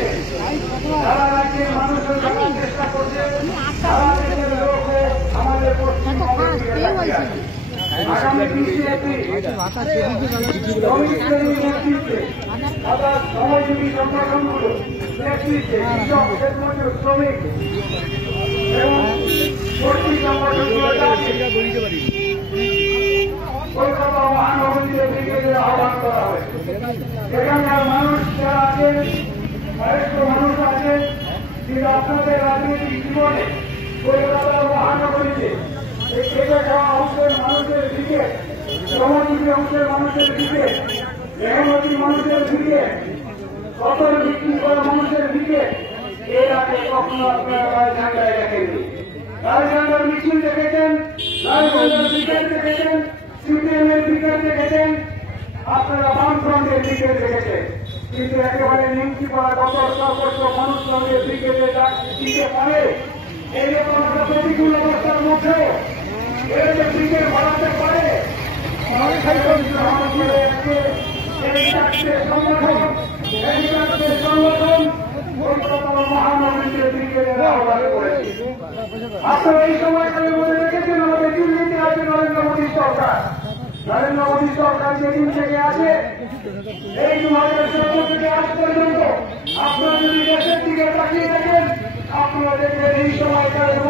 করছে, সারা রাজ্যের মানুষের জানার চেষ্টা করছে, সারা দেশের লোক আমাদের পশ্চিমবঙ্গে আগামী 20 এপ্রিল শ্রমিকদের নেতৃত্বে অর্থাৎ শ্রমজীবী সংগঠনগুলো নেতৃত্বে কৃষক, শ্রমজীবী, শ্রমিক এবং কর্মী সংগঠনগুলো কলকাতা মহানগরীতে ব্রিগেডের আহ্বান করা হয়েছে। সেখানকার মানুষ যারা আছেন, বয়স্ক মানুষ আছেন, কিন্তু আপনাদের রাজনৈতিক জীবনে কলকাতা মহানগরীতে এই খেটে খাওয়া অংশের মানুষের দিকে, শ্রমজীবী অংশের মানুষের দিকে, মেহনতি মানুষের দিকে, কতল বিক্রি করা মানুষের দিকে এর আগে কখনো আপনারা লাল ঝান্ডায় দেখেননি। লাল ঝান্ডার মিছিল দেখেছেন, লাল ঝান্ডার ব্রিগেড দেখেছেন, সিপিএমের ব্রিগেড দেখেছেন, আপনারা বামফ্রন্টের ব্রিগেড দেখেছেন, কিন্তু একেবারে নিমকি করা গত সর্বস্ব মানুষের ব্রিগেডে দিতে পারে এইরকম একটা প্রতিকূল অবস্থার মধ্যে এর যে ব্রিগেড বাড়াতে পারে সংগঠন কলকাতা মহানগরীতে ব্রিগেডের আহ্বান করেছে। আপনারা এই সময়কালের মধ্যে রেখেছেন আমাদের দিল্লিতে আছে নরেন্দ্র মোদী সরকার। নরেন্দ্র মোদী সরকার যেদিন থেকে আছে এই 2014 থেকে আজ পর্যন্ত আপনারা যদি দেশের দিকে তাকিয়ে দেখেন, আপনারা দেখবেন এই সময়কালের